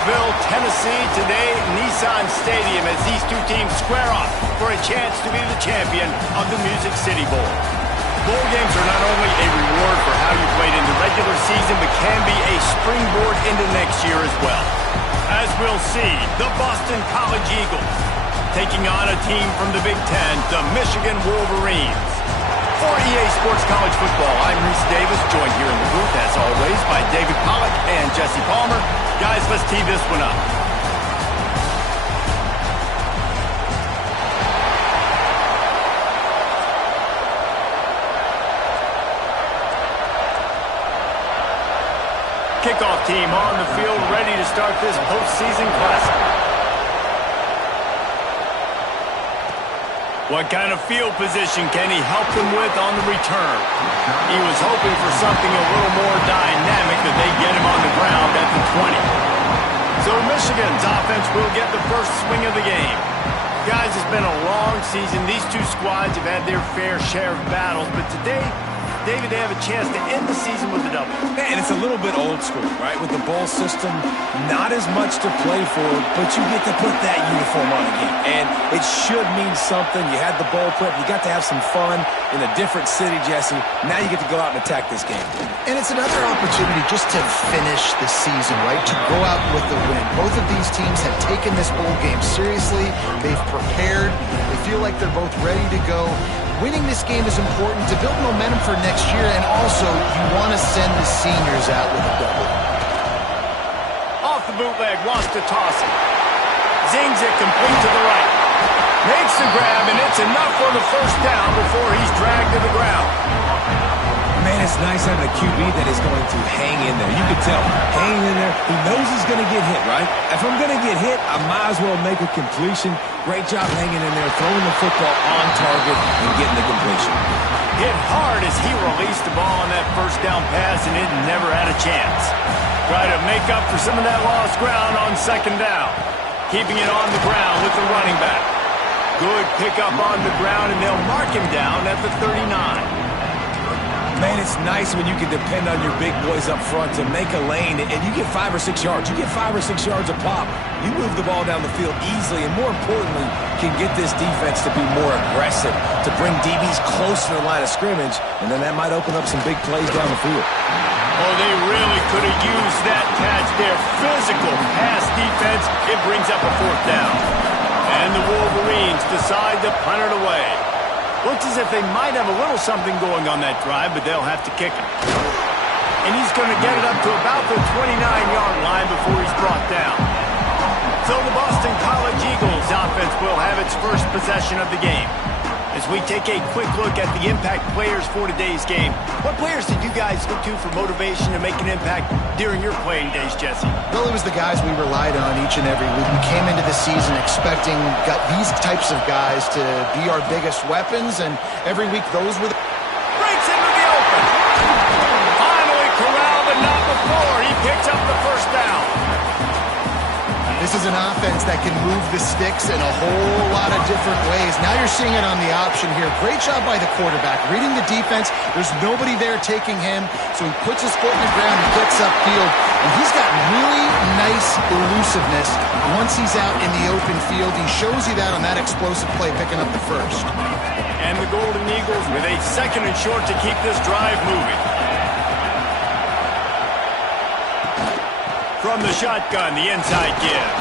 Nashville, Tennessee, today Nissan Stadium as these two teams square off for a chance to be the champion of the Music City Bowl. Bowl games are not only a reward for how you played in the regular season, but can be a springboard into next year as well. As we'll see, the Boston College Eagles taking on a team from the Big Ten, the Michigan Wolverines. For EA Sports College Football, I'm Reese Davis, joined here in the booth, as always, by David Pollack and Jesse Palmer. Guys, let's tee this one up. Kickoff team on the field, ready to start this postseason classic. What kind of field position can he help them with on the return? He was hoping for something a little more dynamic, that they get him on the ground at the 20. So Michigan's offense will get the first swing of the game. Guys, it's been a long season. These two squads have had their fair share of battles, but today, David, they have a chance to end the season with a double. And it's a little bit old school, right? With the bowl system, not as much to play for, but you get to put that uniform on again. And it should mean something. You had the bowl prep. You got to have some fun in a different city, Jesse. Now you get to go out and attack this game. And it's another opportunity just to finish the season, right? To go out with the win. Both of these teams have taken this bowl game seriously. They've prepared. They feel like they're both ready to go. Winning this game is important to build momentum for next year, and also you want to send the seniors out with a double. Off the bootleg, wants to toss it. Zings it complete to the right. Makes the grab, and it's enough for the first down before he's dragged to the ground. Man, it's nice having a QB that is going to hang in there. You can tell, hanging in there, he knows he's going to get hit, right? If I'm going to get hit, I might as well make a completion. Great job hanging in there, throwing the football on target and getting the completion. Hit hard as he released the ball on that first down pass, and it never had a chance. Try to make up for some of that lost ground on second down. Keeping it on the ground with the running back. Good pickup on the ground, and they'll mark him down at the 39. Man, it's nice when you can depend on your big boys up front to make a lane, and you get 5 or 6 yards. You get 5 or 6 yards a pop. You move the ball down the field easily, and more importantly, can get this defense to be more aggressive, to bring DBs close to the line of scrimmage, and then that might open up some big plays down the field. Oh, they really could have used that catch there. Physical pass defense. It brings up a fourth down. And the Wolverines decide to punt it away. Looks as if they might have a little something going on that drive, but they'll have to kick it. And he's going to get it up to about the 29-yard line before he's brought down. So the Boston College Eagles offense will have its first possession of the game. As we take a quick look at the impact players for today's game, what players did you guys look to for motivation to make an impact during your playing days, Jesse? Well, it was the guys we relied on each and every week. We came into the season expecting these types of guys to be our biggest weapons, and every week those were the... Breaks into the open. Finally corralled, but not before. He picks up the first down. This is an offense that can move the sticks in a whole lot of different ways. Now you're seeing it on the option here. Great job by the quarterback. Reading the defense, there's nobody there taking him, so he puts his foot in the ground and gets upfield. And he's got really nice elusiveness once he's out in the open field. He shows you that on that explosive play, picking up the first. And the Golden Eagles with a second and short to keep this drive moving. From the shotgun, the inside give.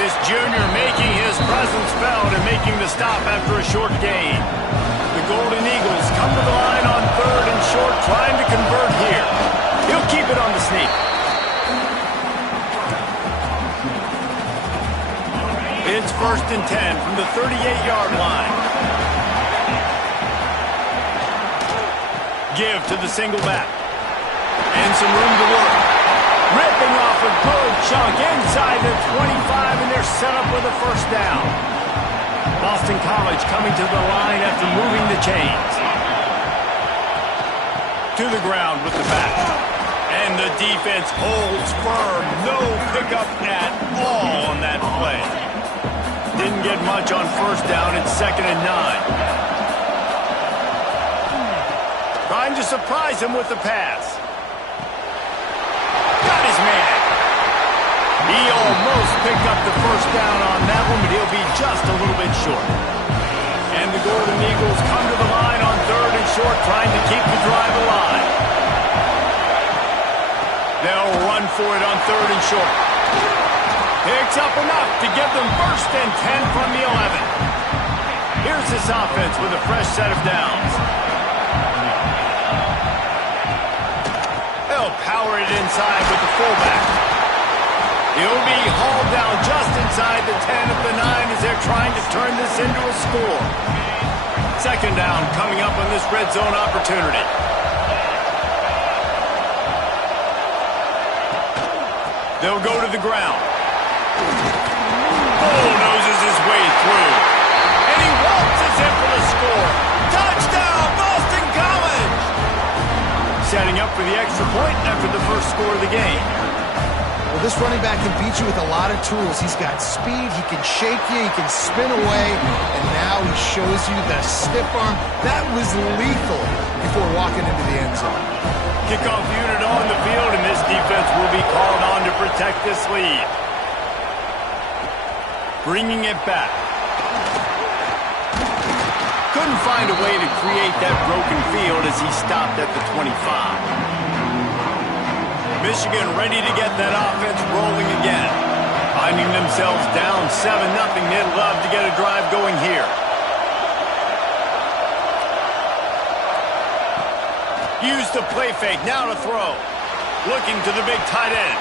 This junior making his presence felt and making the stop after a short gain. The Golden Eagles come to the line on third and short, trying to convert here. He'll keep it on the sneak. It's 1st and 10 from the 38-yard line. Give to the single back. And some room to work. Ripping off a good chunk inside the 25, and they're set up with a first down. Boston College coming to the line after moving the chains. To the ground with the back. And the defense holds firm. No pickup at all on that play. Didn't get much on first down. It's 2nd and 9. Trying to surprise him with the pass. Got his man. He almost picked up the first down on that one, but he'll be just a little bit short. And the Golden Eagles come to the line on 3rd and short, trying to keep the drive alive. They'll run for it on 3rd and short. Picks up enough to give them 1st and 10 from the 11. Here's this offense with a fresh set of downs. They'll power it inside with the fullback. He'll be hauled down just inside the 10 of the 9 as they're trying to turn this into a score. 2nd down coming up on this red zone opportunity. They'll go to the ground. Bulldozes his way through. And he waltzes in for the score. Touchdown, Boston College! Setting up for the extra point after the first score of the game. Well, this running back can beat you with a lot of tools. He's got speed, he can shake you, he can spin away, and now he shows you the stiff arm. That was lethal before walking into the end zone. Kickoff unit on the field, and this defense will be called on to protect this lead. Bringing it back. Couldn't find a way to create that broken field as he stopped at the 25. Michigan ready to get that offense rolling again. Finding themselves down 7-0, they'd love to get a drive going here. Use the play fake, now to throw. Looking to the big tight end.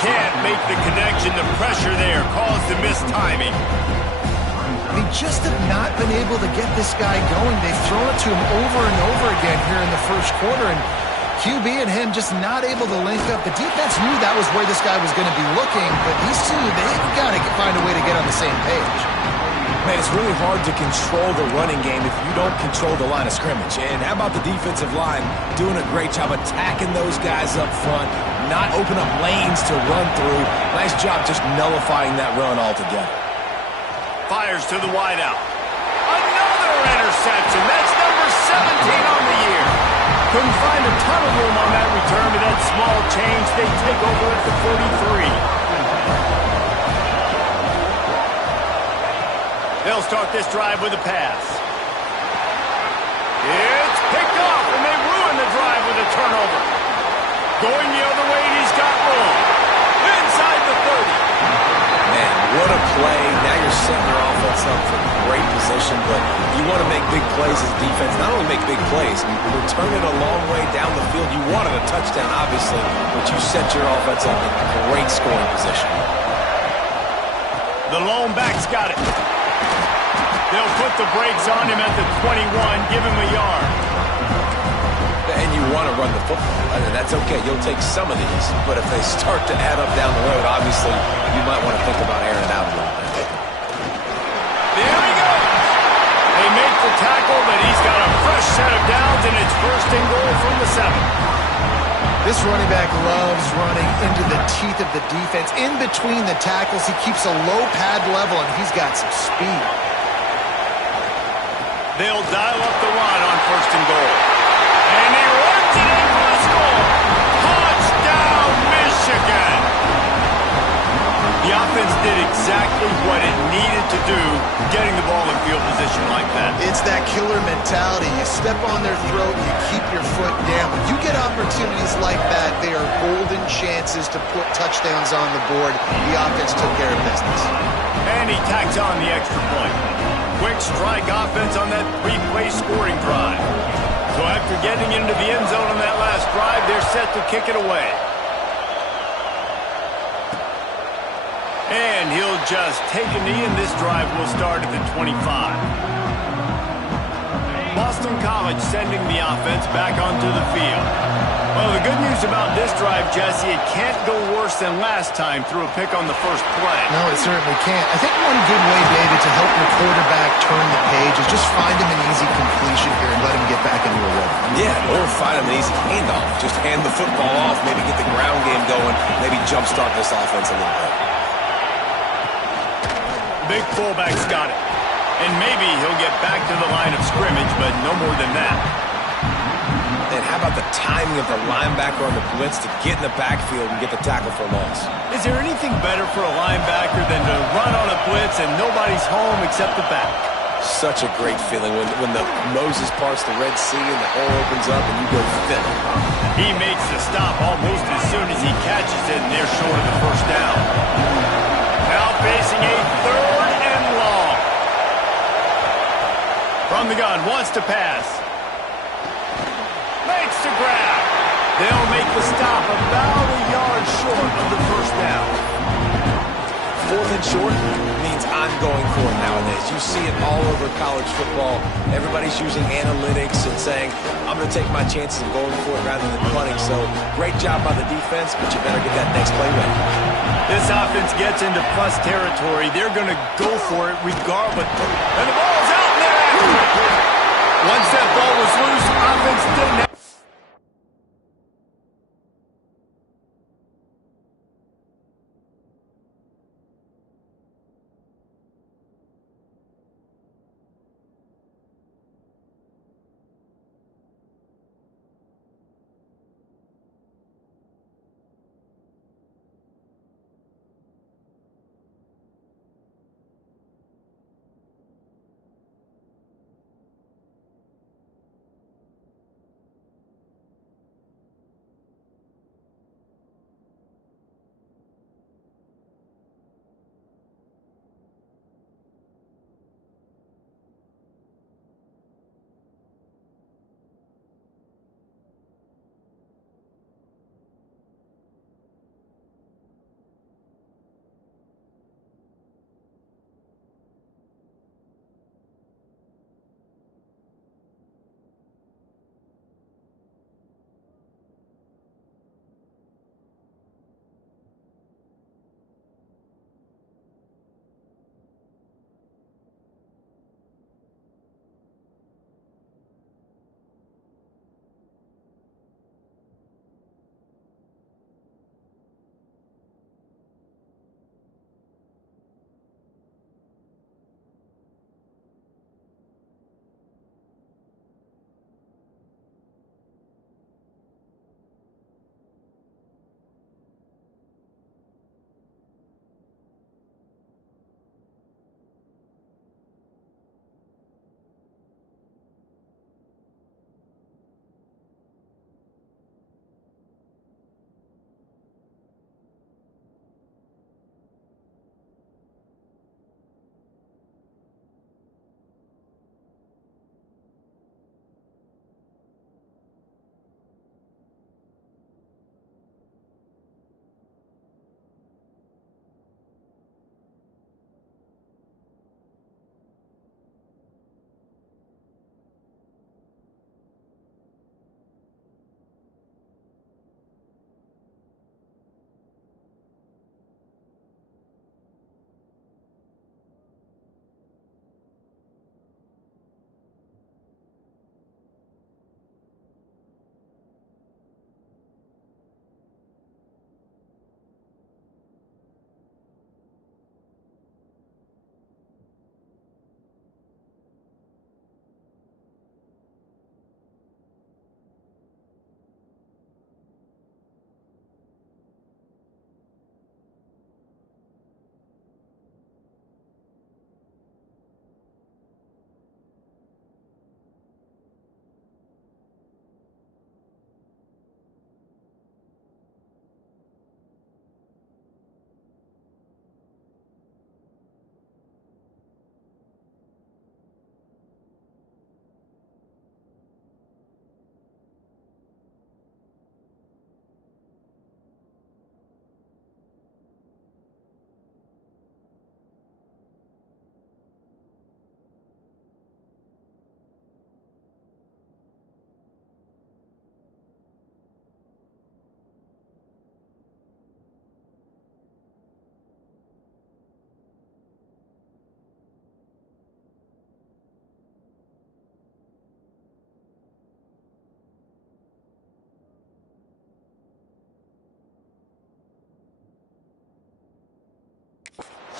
Can't make the connection, the pressure there caused the missed timing. They just have not been able to get this guy going. They've thrown it to him over and over again here in the first quarter, and QB and him just not able to link up. The defense knew that was where this guy was going to be looking, but these two, they've got to find a way to get on the same page. Man, it's really hard to control the running game if you don't control the line of scrimmage. And how about the defensive line doing a great job attacking those guys up front, not open up lanes to run through. Nice job just nullifying that run altogether. Fires to the wideout. Another interception. That's number 17 on the year. Couldn't find a ton of room on that return, but that small change, they take over at the 43. They'll start this drive with a pass. It's picked off, and they ruin the drive with a turnover. Going the other way, and he's got room. Inside the 30. Man, what a play. Now you're setting your offense up for great position, but you want to make big plays as defense. Not only make big plays, return it a long way down the field. You wanted a touchdown, obviously, but you set your offense up in great scoring position. The lone back's got it. They'll put the brakes on him at the 21, give him a yard. And you want to run the football. I mean, that's okay. You'll take some of these. But if they start to add up down the road, obviously, you might want to think about airing it out a little bit. There he goes. They make the tackle, but he's got a fresh set of downs, and it's 1st and goal from the 7. This running back loves running into the teeth of the defense. In between the tackles, he keeps a low pad level, and he's got some speed. They'll dial up the run on 1st and goal. And he runs it in for the score. Touchdown, Michigan. The offense did exactly what it needed to do, getting the ball in field position like that. It's that killer mentality. You step on their throat, you keep your foot down. When you get opportunities like that, they are golden chances to put touchdowns on the board. The offense took care of business. And he tacks on the extra point. Quick strike offense on that 3-play scoring drive. So after getting into the end zone on that last drive, they're set to kick it away. And he'll just take a knee, and this drive will start at the 25. Boston College sending the offense back onto the field. Well, the good news about this drive, Jesse, it can't go worse than last time through a pick on the first play. No, it certainly can't. I think one good way, David, to help your quarterback turn the page is just find him an easy completion here and let him get back into a rhythm. Yeah, or find him an easy handoff. Just hand the football off, maybe get the ground game going, maybe jumpstart this offense a little bit. Big fullback's got it. And maybe he'll get back to the line of scrimmage, but no more than that. And how about the timing of the linebacker on the blitz to get in the backfield and get the tackle for a loss? Is there anything better for a linebacker than to run on a blitz and nobody's home except the back? Such a great feeling when the Moses parts the Red Sea and the hole opens up and you go fit. He makes the stop almost as soon as he catches it, and they're short of the first down. Now facing a 3rd and long. From the gun, wants to pass. Makes the grab. They'll make the stop about a yard short of the first down. 4th and short means I'm going for it nowadays. You see it all over college football. Everybody's using analytics and saying, I'm going to take my chances of going for it rather than punting. So great job by the defense, but you better get that next play ready. This offense gets into plus territory. They're going to go for it regardless. And the ball's out in there after it. Once that ball was loose, offense didn't have.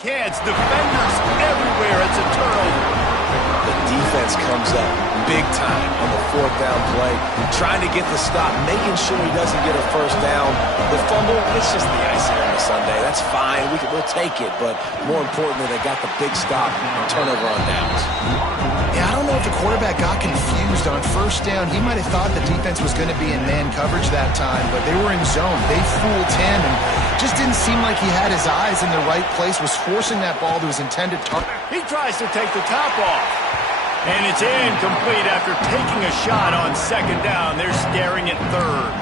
Yeah, it's defenders everywhere. It's a turnover. defense comes up big time on the 4th down play, trying to get the stop, making sure he doesn't get a first down. The fumble, it's just the icing on the Sunday. That's fine. We'll take it. But more importantly, they got the big stop, turnover on downs. Yeah, I don't know if the quarterback got confused on 1st down. He might have thought the defense was going to be in man coverage that time, but they were in zone. They fooled him and just didn't seem like he had his eyes in the right place, was forcing that ball to his intended target. He tries to take the top off. And it's incomplete after taking a shot on 2nd down. They're staring at 3rd.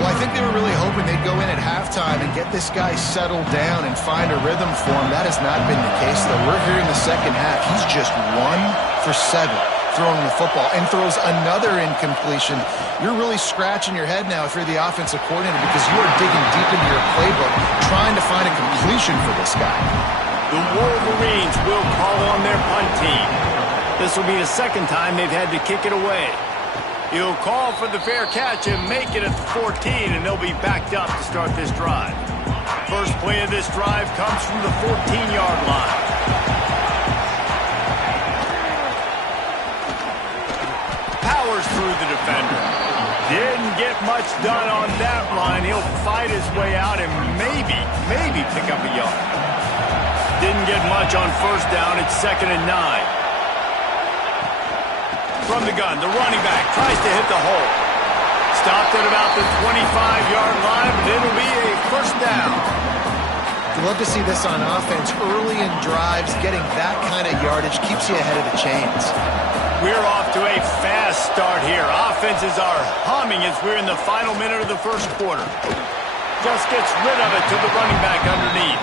Well, I think they were really hoping they'd go in at halftime and get this guy settled down and find a rhythm for him. That has not been the case, though. We're here in the 2nd half. He's just 1 for 7 throwing the football and throws another incompletion. You're really scratching your head now if you're the offensive coordinator because you are digging deep into your playbook trying to find a completion for this guy. The Wolverines will call on their punt team. This will be the 2nd time they've had to kick it away. He'll call for the fair catch and make it at the 14, and they'll be backed up to start this drive. First play of this drive comes from the 14-yard line. Powers through the defender. Didn't get much done on that run. He'll fight his way out and maybe pick up a yard. Didn't get much on 1st down. It's 2nd and 9. From the gun, the running back tries to hit the hole. Stopped at about the 25-yard line, but it'll be a 1st down. You love to see this on offense. Early in drives, getting that kind of yardage keeps you ahead of the chains. We're off to a fast start here. Offenses are humming as we're in the final minute of the 1st quarter. Just gets rid of it to the running back underneath.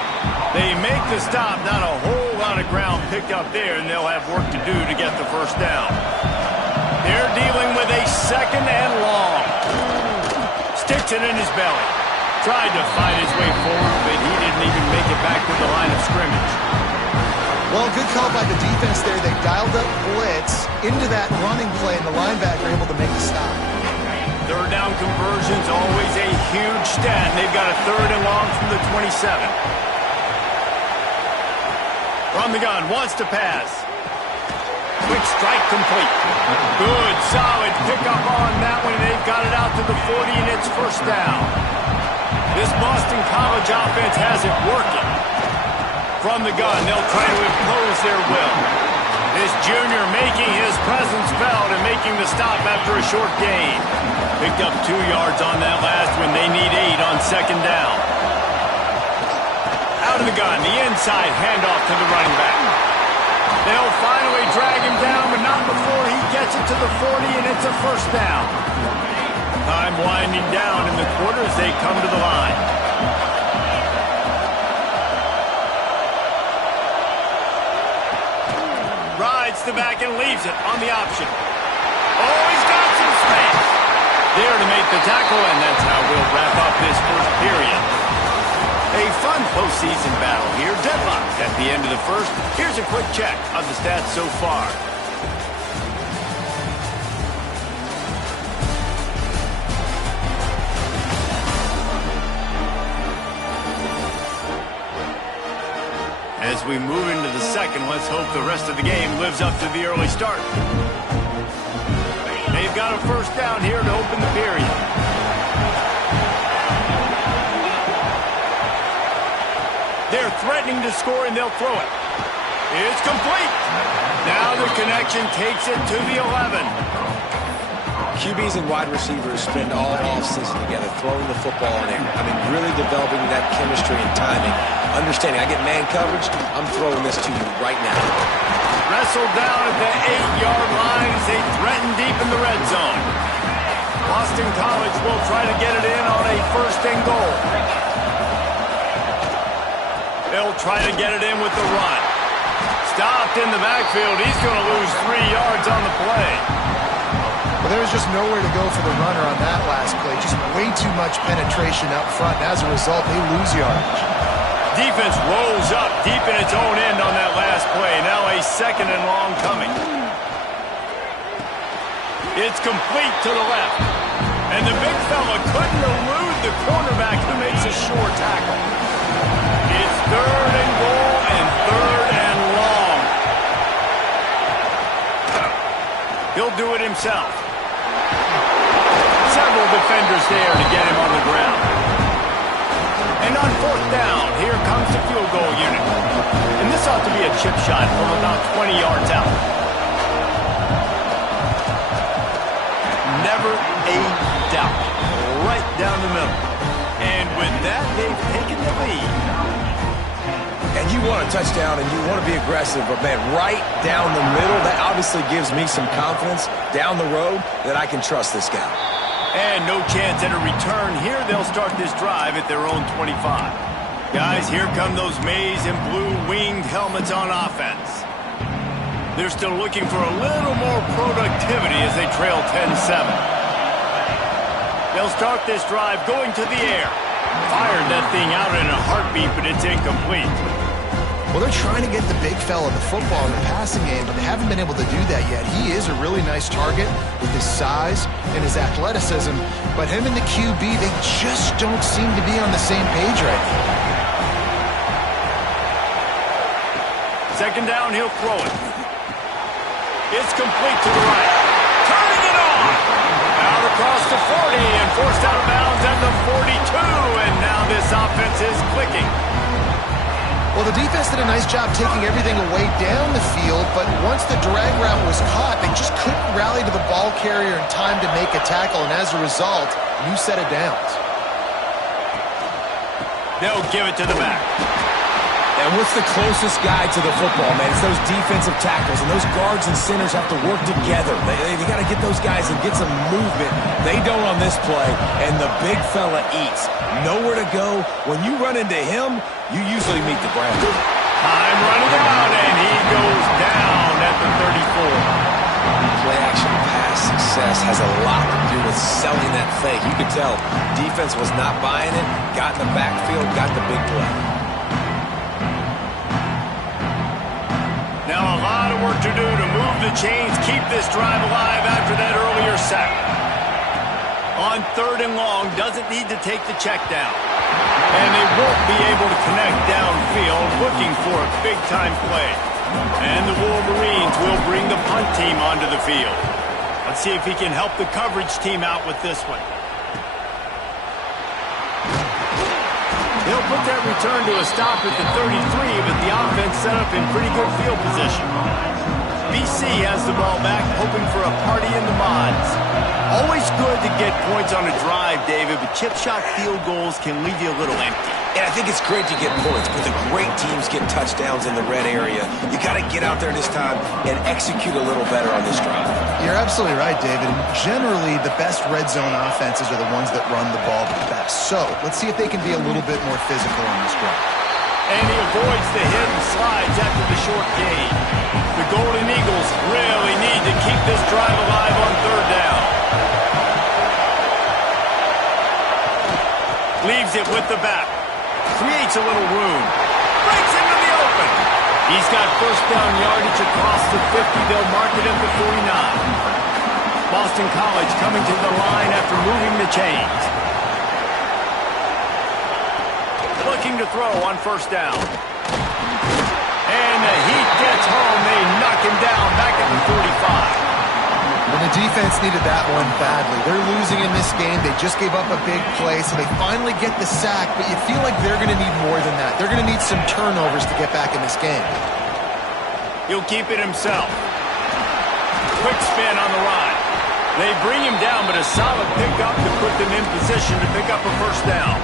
They make the stop, not a whole lot of ground picked up there, and they'll have work to do to get the 1st down. They're dealing with a 2nd and long. Sticks it in his belly. Tried to fight his way forward, but he didn't even make it back to the line of scrimmage. Well, good call by the defense there. They dialed up blitz into that running play, and the linebacker able to make the stop. 3rd down conversion's always a huge stat. They've got a 3rd and long from the 27. From the gun, wants to pass. Quick strike complete. Good, solid pickup on that one. They've got it out to the 40, and it's 1st down. This Boston College offense has it working. From the gun, they'll try to impose their will. This junior making his presence felt and making the stop after a short gain. Picked up 2 yards on that last one. They need 8 on 2nd down. Out of the gun, the inside handoff to the running back. They'll finally drag him down, but not before he gets it to the 40, and it's a 1st down. Time winding down in the quarter as they come to the line. Rides the back and leaves it on the option. Oh, he's got some space. There to make the tackle, and that's how we'll wrap up this 1st period. A fun postseason battle here. Deadlocked at the end of the 1st. Here's a quick check of the stats so far. As we move into the 2nd, let's hope the rest of the game lives up to the early start. They've got a 1st down here to open the period. They're threatening to score, and they'll throw it. It's complete. Now the connection takes it to the 11. QBs and wide receivers spend all offseason together throwing the football in air. I mean, really developing that chemistry and timing. Understanding, I get man coverage, I'm throwing this to you right now. Wrestled down at the 8-yard line as they threaten deep in the red zone. Boston College will try to get it in on a 1st and goal. They'll try to get it in with the run. Stopped in the backfield. He's going to lose 3 yards on the play. Well, there was just nowhere to go for the runner on that last play. Just way too much penetration up front. And as a result, they lose yardage. Defense rolls up deep in its own end on that last play. Now a 2nd and long coming. It's complete to the left. And the big fella couldn't elude the cornerback who makes a sure tackle. It's 3rd and goal and 3rd and long. himself. Several defenders there to get him on the ground. And on fourth down, here comes the field goal unit. And this ought to be a chip shot from about 20 yards out. Never a doubt. Right down the middle. And with that, they've taken the lead. And you want a touchdown and you want to be aggressive, but man, right down the middle, that obviously gives me some confidence down the road that I can trust this guy. And no chance at a return here. They'll start this drive at their own 25. Guys, here come those maize and blue winged helmets on offense. They're still looking for a little more productivity as they trail 10-7. They'll start this drive going to the air. Fired that thing out in a heartbeat, but it's incomplete. Well, they're trying to get the big fella the football in the passing game, but they haven't been able to do that yet. He is a really nice target with his size and his athleticism, but him and the QB, they just don't seem to be on the same page right now. Second down, he'll throw it. It's complete to the right. Turning it on. Out across the 40 and forced out of bounds at the 42, and now this offense is clicking. Well, the defense did a nice job taking everything away down the field, but once the drag route was caught, they just couldn't rally to the ball carrier in time to make a tackle, and as a result, new set of downs. They'll give it to the back. And what's the closest guy to the football, man? It's those defensive tackles, and those guards and centers have to work together. They got to get those guys and get some movement. They don't on this play, and the big fella eats. Nowhere to go. When you run into him, you usually meet the ground. Time running out, and he goes down at the 34. Play-action pass success has a lot to do with selling that fake. You could tell defense was not buying it, got in the backfield, got the big play. Now a lot of work to do to move the chains, keep this drive alive after that earlier sack. On third and long, doesn't need to take the check down. And they won't be able to connect downfield, looking for a big-time play. And the Wolverines will bring the punt team onto the field. Let's see if he can help the coverage team out with this one. They'll put that return to a stop at the 33, but the offense set up in pretty good field position. BC has the ball back, hoping for a party in the mods. Always good to get points on a drive, David, but chip shot field goals can leave you a little empty. And I think it's great to get points, but the great teams get touchdowns in the red area. You got to get out there this time and execute a little better on this drive. You're absolutely right, David. Generally, the best red zone offenses are the ones that run the ball the best. So let's see if they can be a little bit more physical on this drive. And he avoids the hit and slides after the short gain. The Golden Eagles really need to keep this drive alive on third down. Leaves it with the back. Creates a little room. Breaks into the open. He's got first down yardage across the 50. They'll mark it at the 49. Boston College coming to the line after moving the chains. Looking to throw on first down. And the heat gets home. They knock him down back at the 45. When the defense needed that one badly. They're losing in this game. They just gave up a big play, so they finally get the sack, but you feel like they're going to need more than that. They're going to need some turnovers to get back in this game. He'll keep it himself. Quick spin on the ride. They bring him down, but a solid pickup to put them in position to pick up a first down.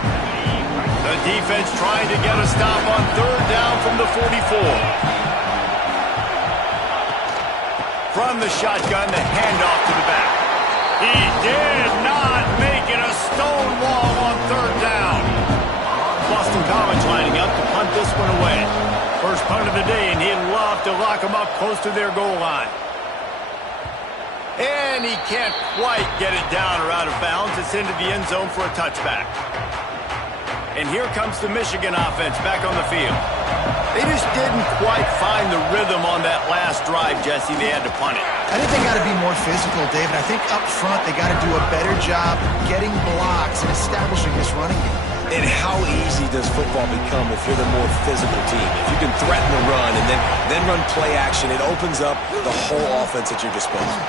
The defense trying to get a stop on third down from the 44. From the shotgun, the handoff to the back. He did not make it a stone wall on third down. Boston College lining up to punt this one away. First punt of the day, and he'd love to lock them up close to their goal line. And he can't quite get it down or out of bounds. It's into the end zone for a touchback. And here comes the Michigan offense back on the field. They just didn't quite find the rhythm on that last drive, Jesse. They had to punt it. I think they got to be more physical, David. I think up front they got to do a better job getting blocks and establishing this running game. And how easy does football become if you're the more physical team? If you can threaten the run and then run play action, it opens up the whole offense at your disposal.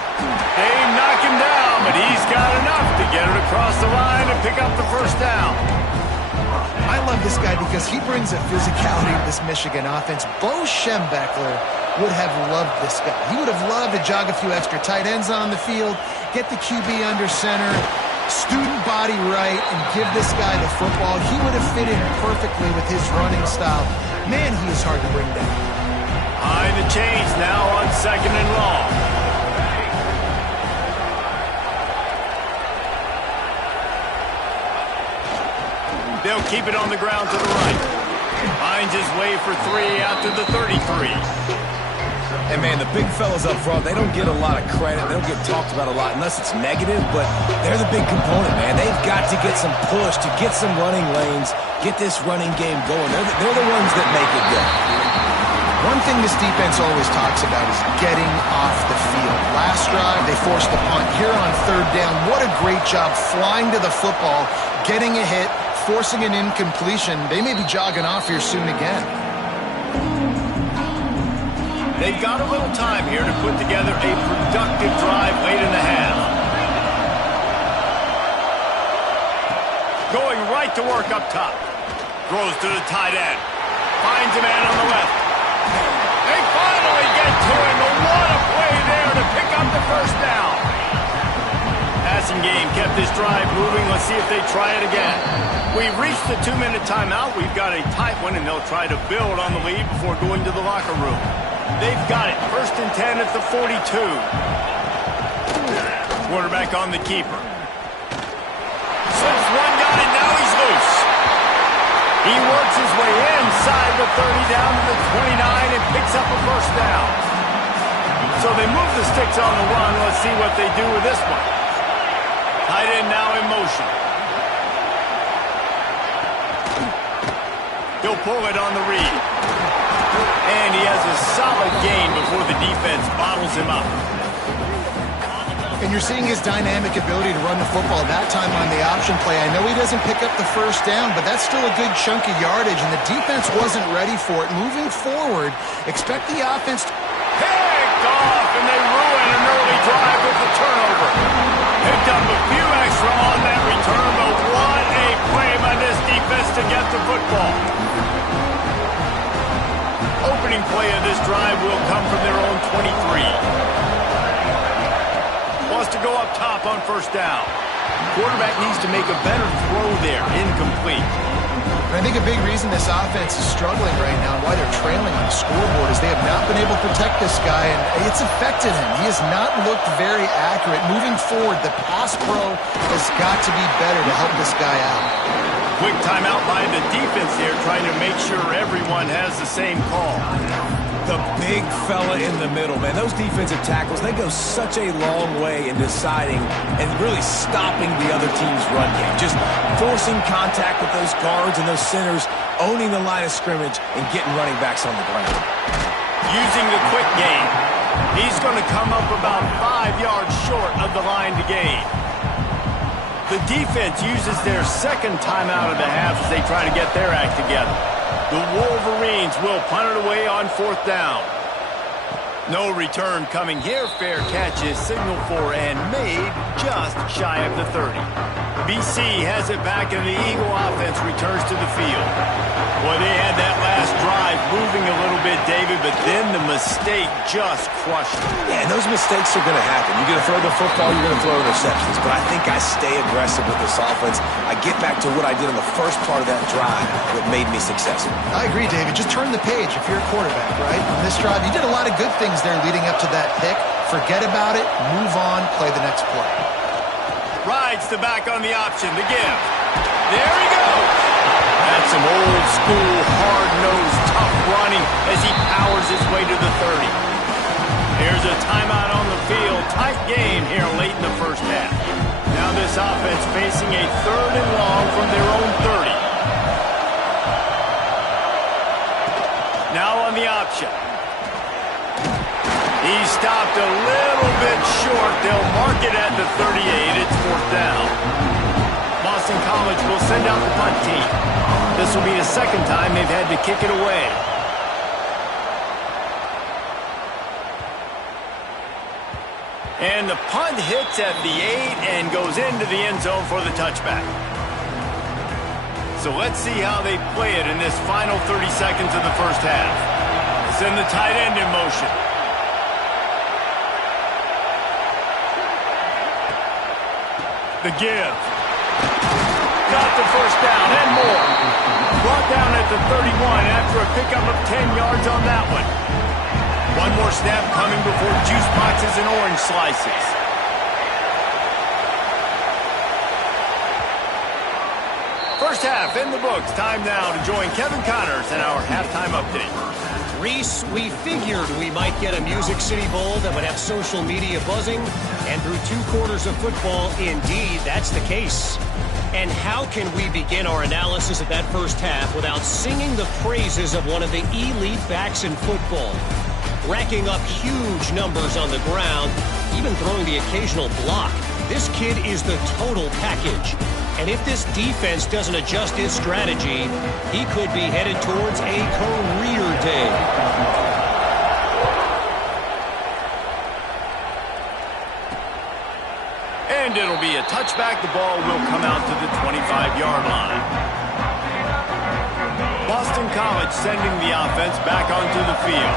They knock him down, but he's got enough to get it across the line and pick up the first down. I love this guy because he brings a physicality to this Michigan offense. Bo Schembechler would have loved this guy. He would have loved to jog a few extra tight ends on the field, get the QB under center, student body right, and give this guy the football. He would have fit in perfectly with his running style. Man, he is hard to bring down. Behind the chains now on 2nd and long. They'll keep it on the ground to the right. Finds his way for 3 after the 33. And, man, the big fellas up front, they don't get a lot of credit. They don't get talked about a lot unless it's negative, but they're the big component, man. They've got to get some push, to get some running lanes, get this running game going. They're the ones that make it go. One thing this defense always talks about is getting off the field. Last drive, they forced the punt. Here on 3rd down, what a great job flying to the football, getting a hit, forcing an incompletion. They may be jogging off here soon again. They've got a little time here to put together a productive drive late in the half. Going right to work up top. Throws to the tight end. Finds a man on the left. They finally get to him. What a play there to pick up the first down. Passing game kept this drive moving. Let's see if they try it again. We've reached the 2-minute timeout. We've got a tight one, and they'll try to build on the lead before going to the locker room. They've got it. 1st and 10 at the 42. Quarterback on the keeper. Slips one guy, and now he's loose. He works his way inside the 30 down to the 29 and picks up a first down. So they move the sticks on the run. Let's see what they do with this one. Tight end now in motion. He'll pull it on the read. And he has a solid gain before the defense bottles him up. And you're seeing his dynamic ability to run the football that time on the option play. I know he doesn't pick up the first down, but that's still a good chunk of yardage, and the defense wasn't ready for it. Moving forward, expect the offense to... Picked off, and they ruin an early drive with the turnover. Picked up a few extra on that return, but what a play by this defense to get the football. Opening play of this drive will come from their own 23. Wants to go up top on 1st down. Quarterback needs to make a better throw there. Incomplete. And I think a big reason this offense is struggling right now and why they're trailing on the scoreboard is they have not been able to protect this guy, and it's affected him. He has not looked very accurate. Moving forward, the pass pro has got to be better to help this guy out. Quick timeout by the defense here, trying to make sure everyone has the same call. The big fella in the middle, man. Those defensive tackles, they go such a long way in deciding and really stopping the other team's run game. Just forcing contact with those guards and those centers, owning the line of scrimmage, and getting running backs on the ground. Using the quick game. He's going to come up about 5 yards short of the line to gain. The defense uses their 2nd timeout of the half as they try to get their act together. The Wolverines will punt it away on 4th down. No return coming here. Fair catch is signaled for and made just shy of the 30. BC has it back, and the Eagle offense returns to the field. Boy, they had that last drive moving a little bit, David, but then the mistake just crushed them. Yeah, and those mistakes are going to happen. You're going to throw the football, you're going to throw interceptions. But I think I stay aggressive with this offense. I get back to what I did on the first part of that drive that made me successful. I agree, David. Just turn the page if you're a quarterback, right? On this drive, you did a lot of good things there leading up to that pick. Forget about it, move on, play the next play. Rides the back on the option, the give. There he goes. That's some old school, hard-nosed, tough running as he powers his way to the 30. Here's a timeout on the field. Tight game here late in the first half. Now this offense facing a 3rd and long from their own 30. Now on the option. He stopped a little bit short. They'll mark it at the 38. It's 4th down. Loss Boston College will send out the punt team. This will be the second time they've had to kick it away. And the punt hits at the 8 and goes into the end zone for the touchback. So let's see how they play it in this final 30 seconds of the first half. They send the tight end in motion. The give. Got the first down and more. Brought down at the 31 after a pickup of 10 yards on that one. One more snap coming before juice boxes and orange slices. First half in the books. Time now to join Kevin Connors in our halftime update. Reese, we figured we might get a Music City Bowl that would have social media buzzing, and through 2 quarters of football, indeed, that's the case. And how can we begin our analysis of that first half without singing the praises of one of the elite backs in football? Racking up huge numbers on the ground, even throwing the occasional block. This kid is the total package. And if this defense doesn't adjust its strategy, he could be headed towards a career day. And it'll be a touchback. The ball will come out to the 25-yard line. Boston College sending the offense back onto the field.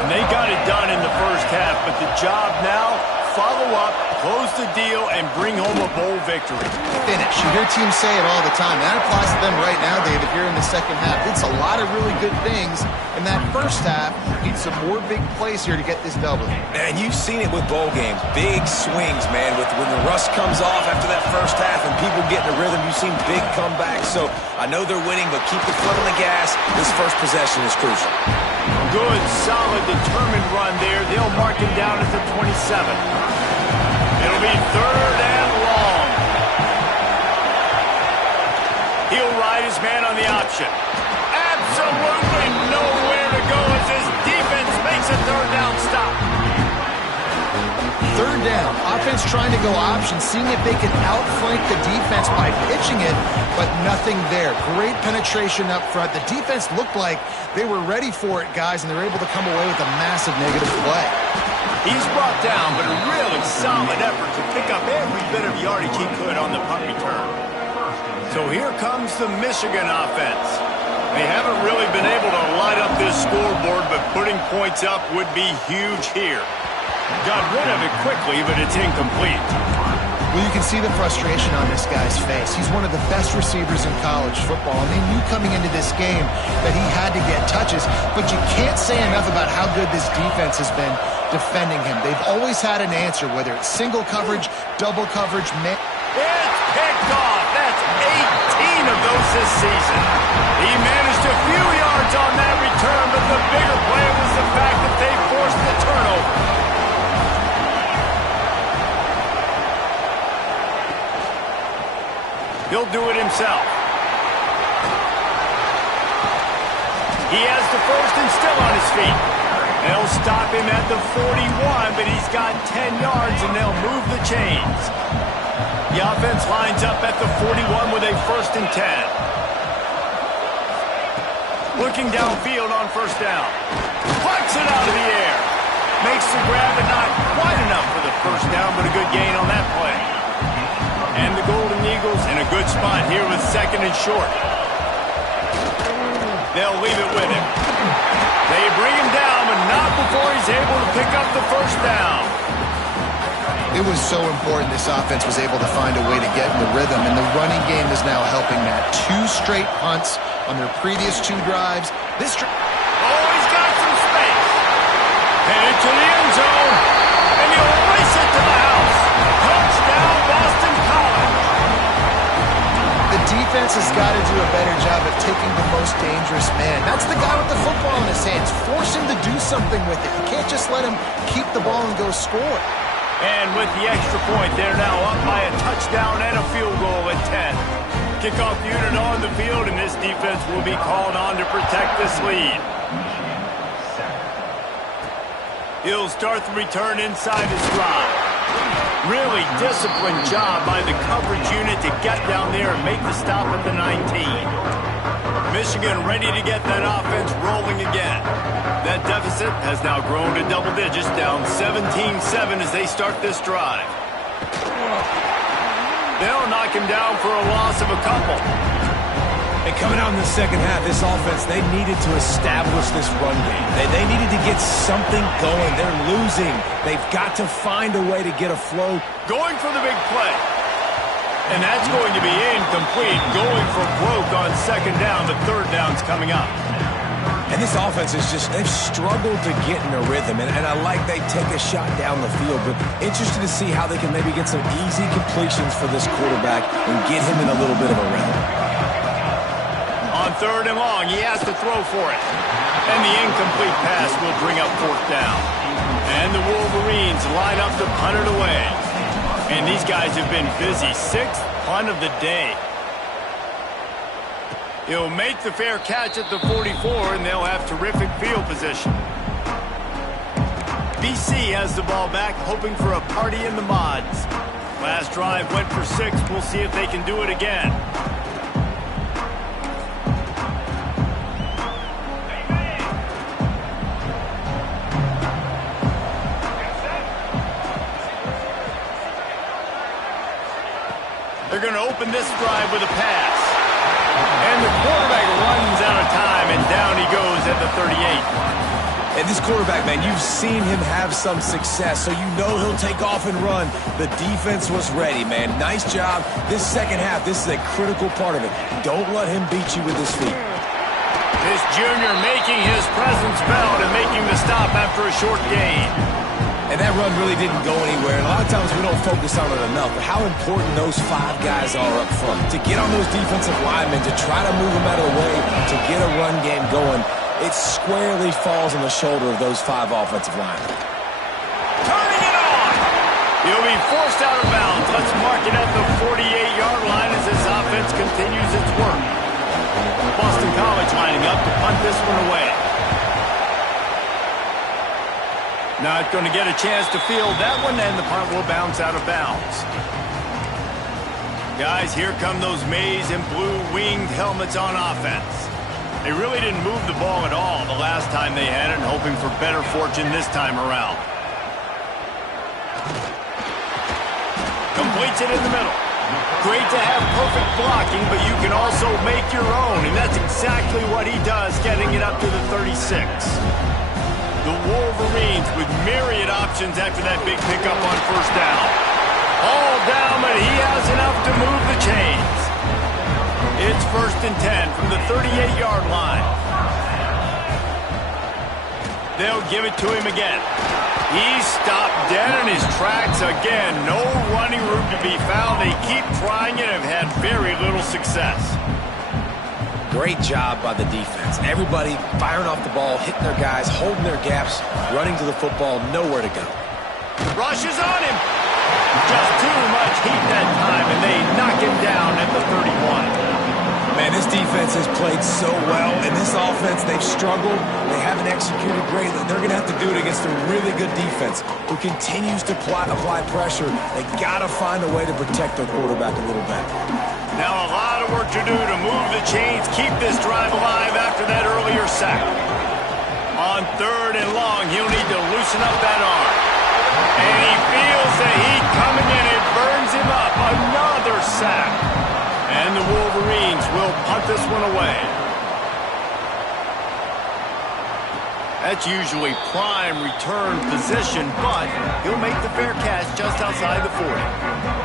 And they got it done in the first half, but the job now, follow up, close the deal, and bring home a bowl victory. Finish. You hear teams say it all the time. That applies to them right now, David, here in the second half. It's a lot of really good things in that first half. Need some more big plays here to get this double. And you've seen it with bowl games. Big swings, man. When the rust comes off after that first half and people get in a rhythm, you've seen big comebacks. So I know they're winning, but keep the foot on the gas. This first possession is crucial. Good, solid, determined run there. They'll mark him down at the 27. It'll be 3rd and long. He'll ride his man on the option. Absolutely nowhere to go as his defense makes a 3rd down stop. 3rd down. Offense trying to go option, seeing if they can outflank the defense by pitching it, but nothing there. Great penetration up front. The defense looked like they were ready for it, guys, and they're able to come away with a massive negative play. He's brought down, but a really solid effort to pick up every bit of yardage he could on the punt return. So here comes the Michigan offense. They haven't really been able to light up this scoreboard, but putting points up would be huge here. Got rid of it quickly, but it's incomplete. Well, you can see the frustration on this guy's face. He's one of the best receivers in college football, and they knew coming into this game that he had to get touches, but you can't say enough about how good this defense has been defending him. They've always had an answer, whether it's single coverage, double coverage, man. It's picked off. That's 18 of those this season. He managed a few yards on that return, but the bigger play was the fact that they forced the turnover. He'll do it himself. He has the first and still on his feet. They'll stop him at the 41, but he's got 10 yards, and they'll move the chains. The offense lines up at the 41 with a 1st and 10. Looking downfield on 1st down. Plucks it out of the air. Makes the grab, and not quite enough for the 1st down, but a good gain on that play. And the Golden Eagles in a good spot here with 2nd and short. They'll leave it with him. They bring him down, but not before he's able to pick up the 1st down. It was so important this offense was able to find a way to get in the rhythm, and the running game is now helping that. 2 straight punts on their previous 2 drives. This he's got some space. Headed to the end zone, and he'll race it to the house. Touchdown, Boston College. The defense has got to do a better job of taking the most dangerous man. That's the guy with the football in his hands. Force him to do something with it. You can't just let him keep the ball and go score. And with the extra point, they're now up by a touchdown and a field goal at 10. Kickoff unit on the field, and this defense will be called on to protect this lead. He'll start the return inside his drive. Really disciplined job by the coverage unit to get down there and make the stop at the 19. Michigan ready to get that offense rolling again. That deficit has now grown to double digits, down 17-7 as they start this drive. They'll knock him down for a loss of a couple. And coming out in the second half, this offense, they needed to establish this run game. They needed to get something going. They're losing. They've got to find a way to get a flow. Going for the big play. And that's going to be incomplete. Going for broke on second down. The third down's coming up. And this offense is just, they've struggled to get in a rhythm. And I like they take a shot down the field, but interested to see how they can maybe get some easy completions for this quarterback and get him in a little bit of a rhythm. On third and long, he has to throw for it. And the incomplete pass will bring up fourth down. And the Wolverines line up to punt it away. And these guys have been busy. Sixth punt of the day. He'll make the fair catch at the 44, and they'll have terrific field position. BC has the ball back, hoping for a party in the mods. Last drive went for 6. We'll see if they can do it again. They're going to open this drive with a pass. And the quarterback runs out of time, and down he goes at the 38. And this quarterback, man, you've seen him have some success, so you know he'll take off and run. The defense was ready, man. Nice job. This second half, this is a critical part of it. Don't let him beat you with his feet. This junior making his presence felt and making the stop after a short gain. And that run really didn't go anywhere. And a lot of times we don't focus on it enough, but how important those 5 guys are up front. To get on those defensive linemen, to try to move them out of the way, to get a run game going, it squarely falls on the shoulder of those 5 offensive linemen. Turning it on! He'll be forced out of bounds. Let's mark it at the 48-yard line as this offense continues its work. Boston College lining up to punt this one away. Not going to get a chance to field that one, and the punt will bounce out of bounds. Guys, here come those maize and blue winged helmets on offense. They really didn't move the ball at all the last time they had it, and hoping for better fortune this time around. Completes it in the middle. Great to have perfect blocking, but you can also make your own, and that's exactly what he does, getting it up to the 36. The Wolverines with myriad options after that big pickup on first down. All down, but he has enough to move the chains. It's 1st and 10 from the 38-yard line. They'll give it to him again. He's stopped dead in his tracks again. No running room to be found. They keep trying it and have had very little success. Great job by the defense. Everybody firing off the ball, hitting their guys, holding their gaps, running to the football, nowhere to go. Rushes on him. Just too much heat that time, and they knock him down at the 31. Man, this defense has played so well, and this offense, they've struggled. They haven't executed greatly. They're going to have to do it against a really good defense who continues to apply pressure. They got to find a way to protect their quarterback a little bit. Now a lot of work to do to move the chains, keep this drive alive after that earlier sack. On 3rd and long, he'll need to loosen up that arm. And he feels the heat coming in. It burns him up. Another sack. And the Wolverines will punt this one away. That's usually prime return position, but he'll make the fair catch just outside the 40.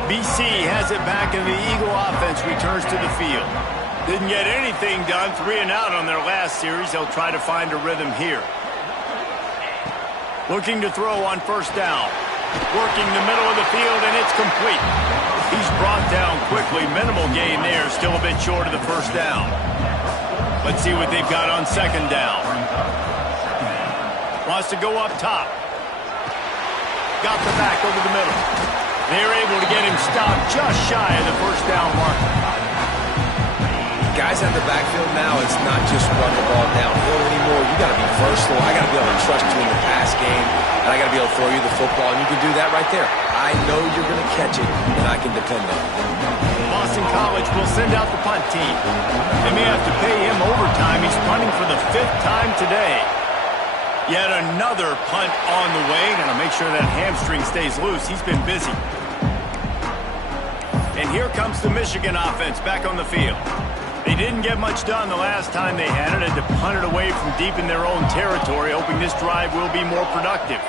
BC has it back, and the Eagle offense returns to the field. Didn't get anything done, 3 and out on their last series. They'll try to find a rhythm here. Looking to throw on first down. Working the middle of the field, and it's complete. He's brought down quickly. Minimal gain there, still a bit short of the first down. Let's see what they've got on second down. Wants to go up top. Got the back over the middle. They're able to get him stopped just shy of the first down marker. Guys at the backfield now, it's not just run the ball downhill anymore. You got to be versatile. I got to be able to trust you in the pass game, and I got to be able to throw you the football, and you can do that right there. I know you're going to catch it, and I can depend on it. Boston College will send out the punt team. They may have to pay him overtime. He's punting for the 5th time today. Yet another punt on the way. Got to make sure that hamstring stays loose. He's been busy. And here comes the Michigan offense back on the field. They didn't get much done the last time they had it. Had to punt it away from deep in their own territory, hoping this drive will be more productive.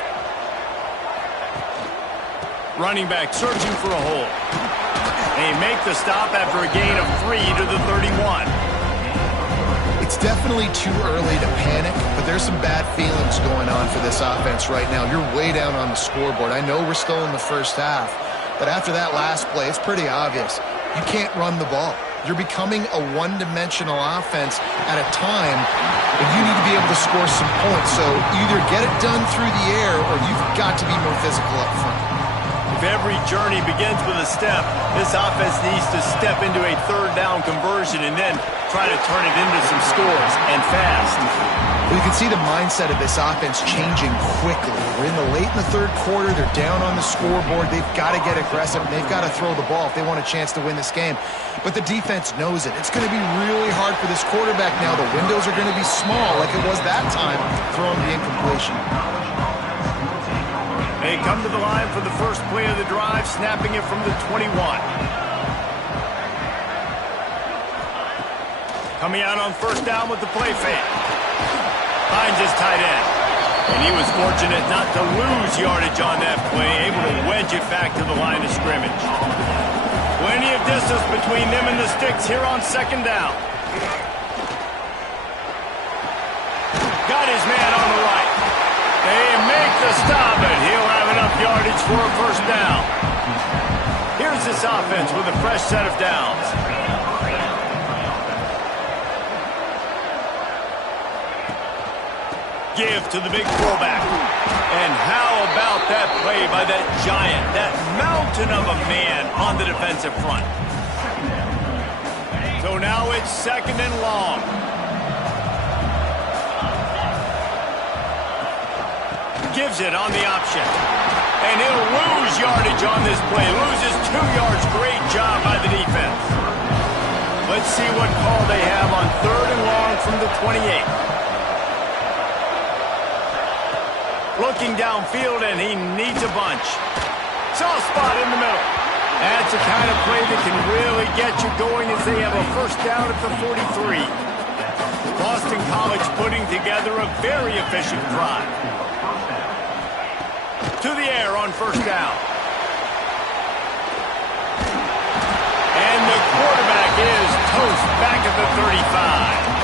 Running back searching for a hole. They make the stop after a gain of 3 to the 31. It's definitely too early to panic, but there's some bad feelings going on for this offense right now. You're way down on the scoreboard. I know we're still in the first half, but after that last play, it's pretty obvious. You can't run the ball. You're becoming a one-dimensional offense at a time when you need to be able to score some points. So either get it done through the air or you've got to be more physical up front. If every journey begins with a step, this offense needs to step into a 3rd down conversion and then try to turn it into some scores, and fast. Well, you can see the mindset of this offense changing quickly. We're late in the 3rd quarter. They're down on the scoreboard. They've got to get aggressive. They've got to throw the ball if they want a chance to win this game. But the defense knows it. It's going to be really hard for this quarterback now. The windows are going to be small like it was that time throwing the incompletion. They come to the line for the first play of the drive, snapping it from the 21. Coming out on 1st down with the play fake. Finds his tight end. And he was fortunate not to lose yardage on that play, able to wedge it back to the line of scrimmage. Plenty of distance between them and the sticks here on 2nd down. Got his man on the right. They make the stop, and he'll have enough yardage for a 1st down. Here's this offense with a fresh set of downs. Give to the big fullback. And how about that play by that giant, that mountain of a man on the defensive front? So now it's 2nd and long. Gives it on the option. And he'll lose yardage on this play. Loses 2 yards. Great job by the defense. Let's see what call they have on 3rd and long from the 28. Looking downfield, and he needs a bunch. Soft spot in the middle. That's the kind of play that can really get you going as they have a 1st down at the 43. Boston College putting together a very efficient drive. To the air on 1st down. And the quarterback is toast back at the 35.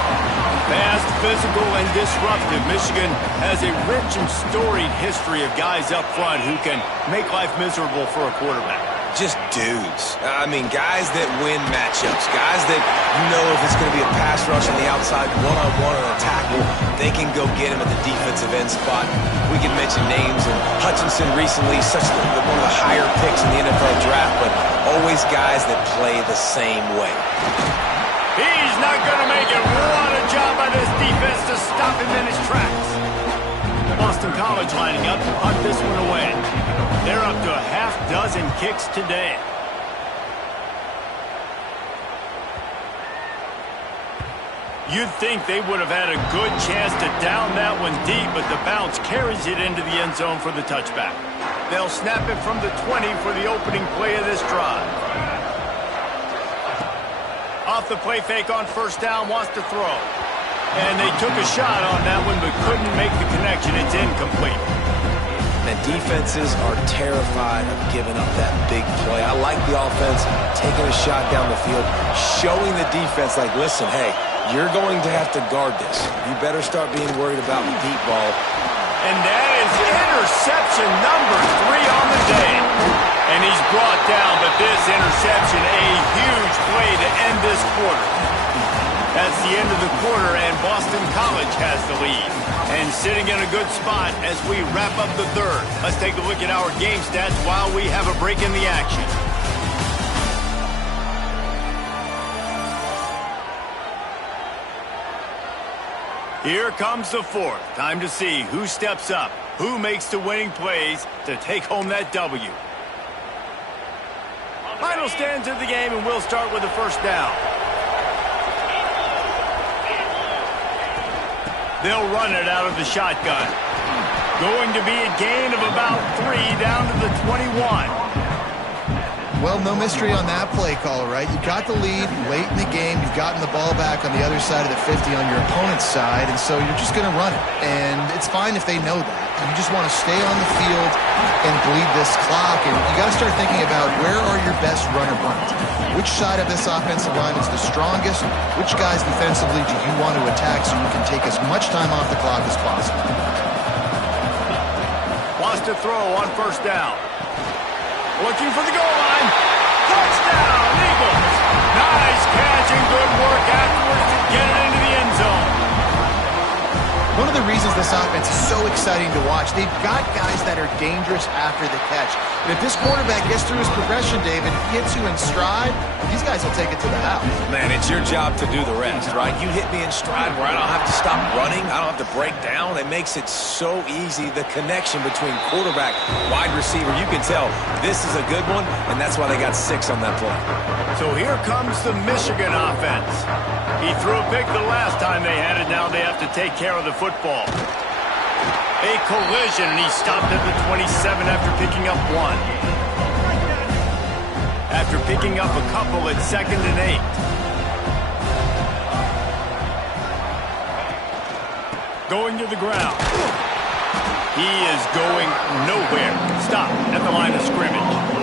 Fast, physical, and disruptive. Michigan has a rich and storied history of guys up front who can make life miserable for a quarterback. Just dudes. I mean, guys that win matchups. Guys that, you know, if it's going to be a pass rush on the outside, one-on-one or a tackle, they can go get him at the defensive end spot. We can mention names, and Hutchinson recently, one of the higher picks in the NFL draft, but always guys that play the same way. He's not going to make it. What a job by this defense to stop him in his tracks. Boston College lining up to punt this one away. They're up to a half-dozen kicks today. You'd think they would have had a good chance to down that one deep, but the bounce carries it into the end zone for the touchback. They'll snap it from the 20 for the opening play of this drive. Off the play fake on 1st down, wants to throw. And they took a shot on that one, but couldn't make the connection. It's incomplete. And defenses are terrified of giving up that big play. I like the offense taking a shot down the field, showing the defense, like, listen, hey, you're going to have to guard this. You better start being worried about the deep ball. And that is interception number 3 on the day. And he's brought down, but this interception, a huge play to end this quarter. That's the end of the quarter, and Boston College has the lead. And sitting in a good spot as we wrap up the 3rd. Let's take a look at our game stats while we have a break in the action. Here comes the 4th. Time to see who steps up. Who makes the winning plays to take home that W? Final stands of the game, and we'll start with the first down. They'll run it out of the shotgun. Going to be a gain of about 3 down to the 21. Well, no mystery on that play call, right? You got the lead late in the game. You've gotten the ball back on the other side of the 50 on your opponent's side, and so you're just going to run it. And it's fine if they know that. You just want to stay on the field and bleed this clock. And you got to start thinking about where are your best runner runs. Which side of this offensive line is the strongest? Which guys defensively do you want to attack so you can take as much time off the clock as possible? Wants to throw on first down. Looking for the goal line. Touchdown, Eagles. Nice catch and good work afterwards to get it into the end zone. One of the reasons this offense is so exciting to watch, they've got guys that are dangerous after the catch. And if this quarterback gets through his progression, David, hits you in stride, these guys will take it to the house. Man, it's your job to do the rest, right? You hit me in stride where I don't have to stop running. I don't have to break down. It makes it so easy. The connection between quarterback, wide receiver, you can tell this is a good one, and that's why they got 6 on that play. So here comes the Michigan offense. He threw a pick the last time they had it. Now they have to take care of the football. A collision, and he stopped at the 27 after picking up 1. After picking up a couple at 2nd and 8. Going to the ground. He is going nowhere. Stop at the line of scrimmage.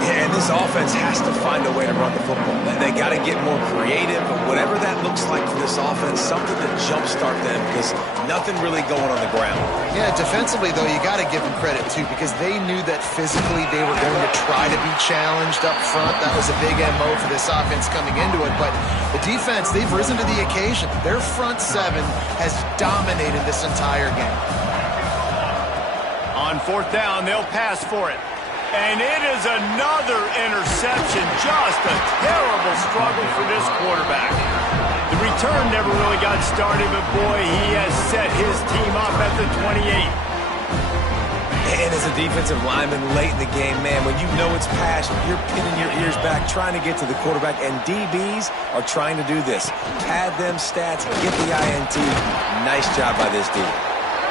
Yeah, and this offense has to find a way to run the football. They got to get more creative, whatever that looks like for this offense, something to jumpstart them because nothing really going on the ground. Yeah, defensively, though, you got to give them credit, too, because they knew that physically they were going to try to be challenged up front. That was a big MO for this offense coming into it. But the defense, they've risen to the occasion. Their front 7 has dominated this entire game. On 4th down, they'll pass for it. And it is another interception. Just a terrible struggle for this quarterback. The return never really got started, but boy, he has set his team up at the 28. And as a defensive lineman late in the game, man, when you know it's pass, you're pinning your ears back, trying to get to the quarterback, and DBs are trying to do this. Pad them stats, get the INT. Nice job by this D.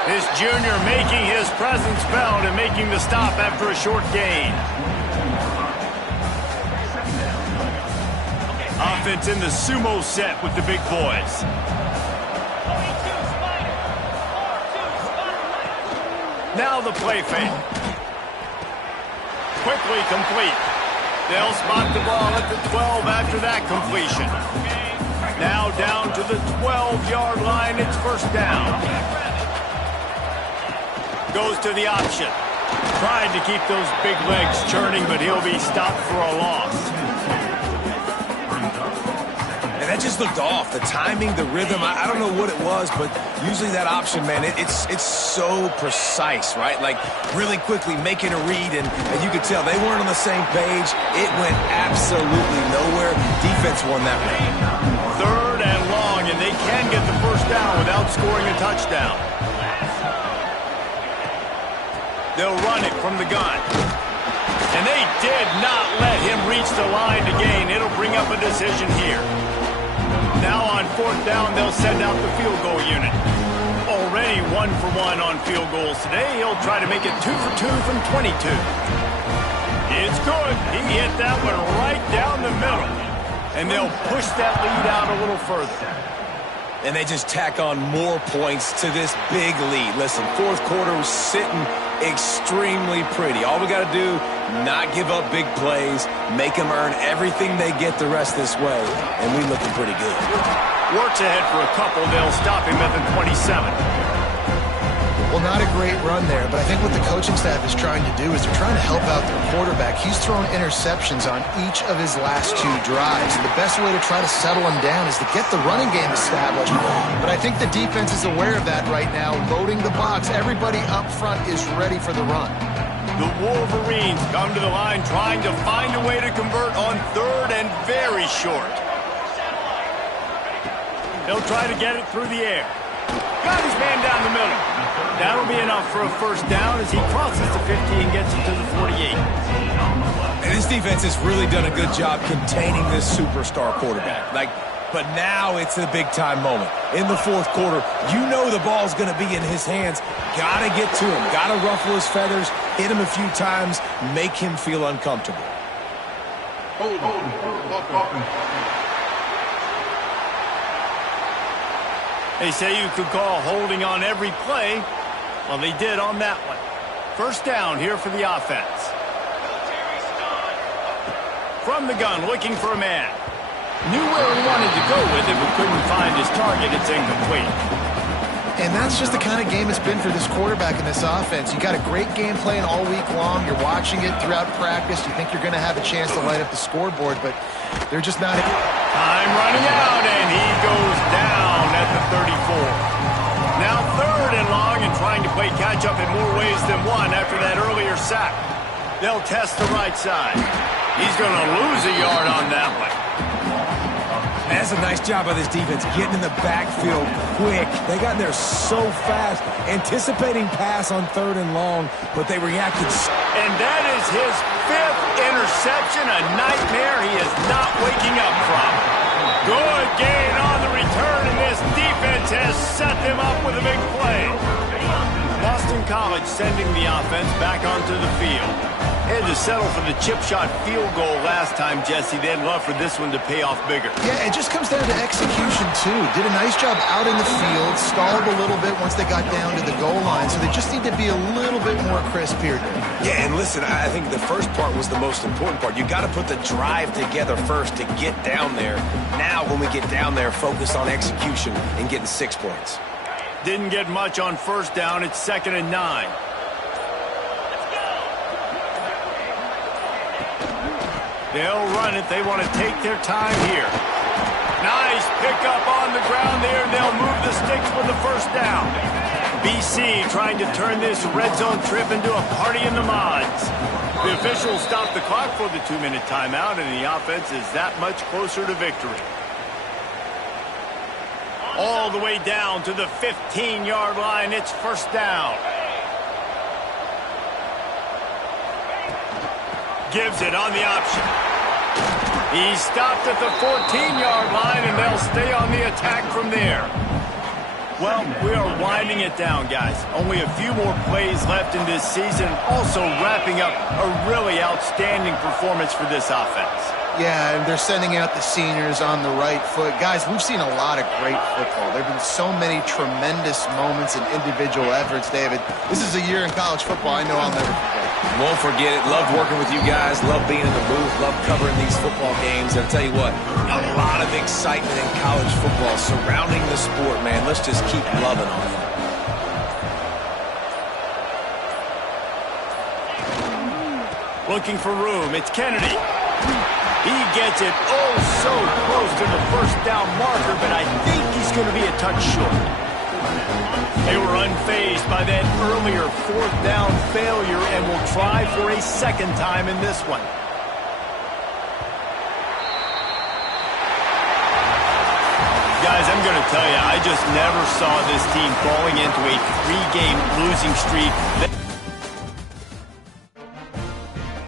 This junior making his presence felt and making the stop after a short gain. Offense in the sumo set with the big boys. Now the play fake. Quickly complete. They'll spot the ball at the 12 after that completion. Now down to the 12-yard line. It's first down. Goes to the option. Tried to keep those big legs churning, but he'll be stopped for a loss. And that just looked off. The timing, the rhythm, I don't know what it was, but usually that option, man, it's so precise, right? Like really quickly making a read, and you could tell they weren't on the same page. It went absolutely nowhere. Defense won that round. 3rd and long, and they can get the first down without scoring a touchdown. They'll run it from the gun. And they did not let him reach the line to gain. It'll bring up a decision here. Now on 4th down, they'll send out the field goal unit. Already 1 for 1 on field goals today. He'll try to make it 2 for 2 from 22. It's good. He hit that one right down the middle. And they'll push that lead out a little further. And they just tack on more points to this big lead. Listen, 4th quarter was sitting extremely pretty. All we got to do, not give up big plays, make them earn everything they get the rest this way, and we looking pretty good. Works ahead for a couple. They'll stop him at the 27. Well, not a great run there, but I think what the coaching staff is trying to do is they're trying to help out their quarterback. He's thrown interceptions on each of his last 2 drives, and the best way to try to settle him down is to get the running game established. But I think the defense is aware of that right now, loading the box. Everybody up front is ready for the run. The Wolverines come to the line trying to find a way to convert on 3rd and very short. They'll try to get it through the air. Got his man down the middle. That'll be enough for a first down as he crosses the 50 and gets it to the 48. And this defense has really done a good job containing this superstar quarterback. But now it's a big-time moment. In the fourth quarter, you know the ball's going to be in his hands. Got to get to him. Got to ruffle his feathers, hit him a few times, make him feel uncomfortable. They say you could call holding on every play. Well, they did on that one. First down here for the offense. From the gun, looking for a man. Knew where he wanted to go with it, but couldn't find his target. It's incomplete. And that's just the kind of game it's been for this quarterback in this offense. You got a great game plan all week long. You're watching it throughout practice. You think you're going to have a chance to light up the scoreboard, but they're just not. Time running out, and he goes down at the 34. Now third and long and trying to play catch-up in more ways than one after that earlier sack. They'll test the right side. He's going to lose a yard on that one. That's a nice job by this defense, getting in the backfield quick. They got there so fast, anticipating pass on third and long, but they reacted. And that is his fifth interception, a nightmare he is not waking up from. Good gain on the return, and this defense has set them up with a big play. Boston College sending the offense back onto the field. Had to settle for the chip shot field goal last time, Jesse. They'd love for this one to pay off bigger. Yeah, it just comes down to execution, too. Did a nice job out in the field, stalled a little bit once they got down to the goal line, so they just need to be a little bit more crisp here. Yeah, and listen, I think the first part was the most important part. You got to put the drive together first to get down there. Now, when we get down there, focus on execution and getting 6 points. Didn't get much on first down. It's 2nd and 9. They'll run it. They want to take their time here. Nice pickup on the ground there. They'll move the sticks with the first down. BC trying to turn this red zone trip into a party in the mods. The officials stopped the clock for the 2-minute timeout, and the offense is that much closer to victory. All the way down to the 15-yard line. It's first down. Gives it on the option. He stopped at the 14-yard line, and they'll stay on the attack from there. Well, we are winding it down, guys. Only a few more plays left in this season. Also wrapping up a really outstanding performance for this offense. Yeah, and they're sending out the seniors on the right foot. Guys, we've seen a lot of great football. There have been so many tremendous moments and individual efforts, David. This is a year in college football I know I'll never forget. Won't forget it. Loved working with you guys. Love being in the booth. Love covering these football games. And I'll tell you what, a lot of excitement in college football surrounding the sport, man. Let's just keep loving on it. Looking for room. It's Kennedy. He gets it oh so close to the first down marker, but I think he's going to be a touch short. They were unfazed by that earlier fourth down failure and will try for a second time in this one. Guys, I'm going to tell you, I just never saw this team falling into a 3-game losing streak.